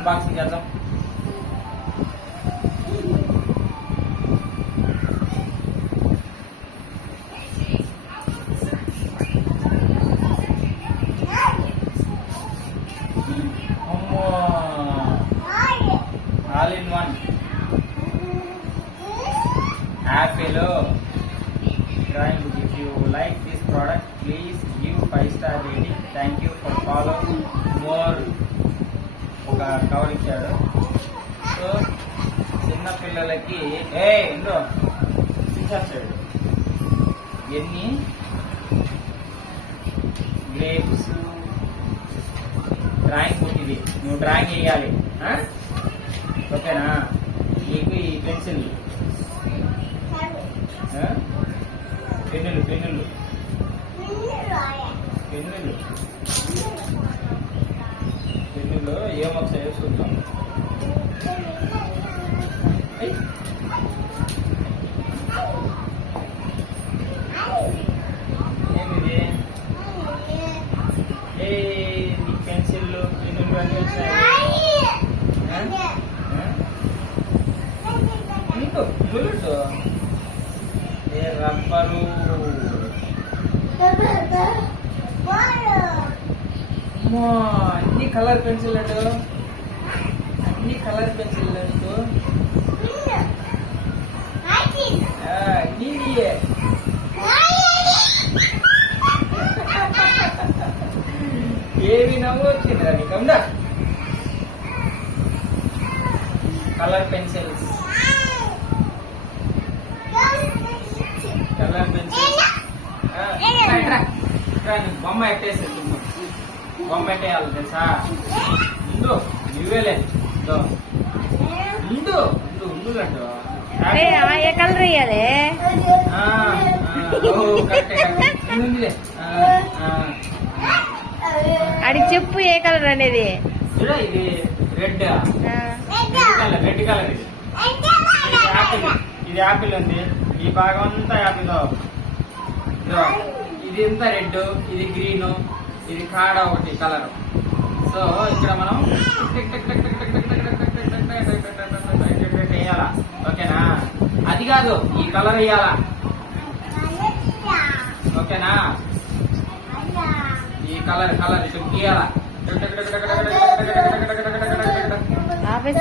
Unboxing చేద్దాం. All in one Apple drawing book. If you like this product, please give 5-star rating. Thank you for follow more. ఒక cover ఇచ్చాడు. So చిన్న పిల్లలకి ఏంటో చూసాడు ఎన్ని గ్రేప్స్ డ్రాయింగ్ బుక్. ఇది నువ్వు డ్రాయింగ్ వేయాలి, ఓకేనా? నీకు ఈ పెన్సిల్, పెన్నులు పెన్నులు పెన్నులు పెన్నులు ఏమొస్తాయో చూద్దాం. ఏమిది? నీ పెన్సిళ్ళు పెన్నులు అన్నీ వచ్చాయి. నీకు బుల్లెట్ రబ్బరు, అన్ని కలర్ పెన్సిల్ అంటూ, అన్ని కలర్ పెన్సిల్ అంటూ ఏవి నవ్వు వచ్చిందిరా నీకు? ఉందా కలర్ పెన్సిల్స్, కలర్ పెన్సిల్. బొమ్మ ఎట్టేసి బొమ్మ ఎట్టేయాలి తెలుసా? ఉండు నువ్వేలే ఉండు ఉండు అంటూ ఏ కలర్ వేయాలి? అడిగి చెప్పు ఏ కలర్ అనేది. ఇది రెడ్, రెడ్ కలర్. ఇది యాపిల్ ఉంది. ఈ భాగం అంతా యాపిల్. ఇది అంతా రెడ్, ఇది గ్రీన్, ఇది కాడ ఒకటి కలర్. సో ఇక్కడ మనం వేయాలా, ఓకేనా? అది కాదు, ఈ కలర్ వేయాలా, ఓకేనా? ఈ కలర్ కలర్ ఇటు గీయాలా. ఆఫీస్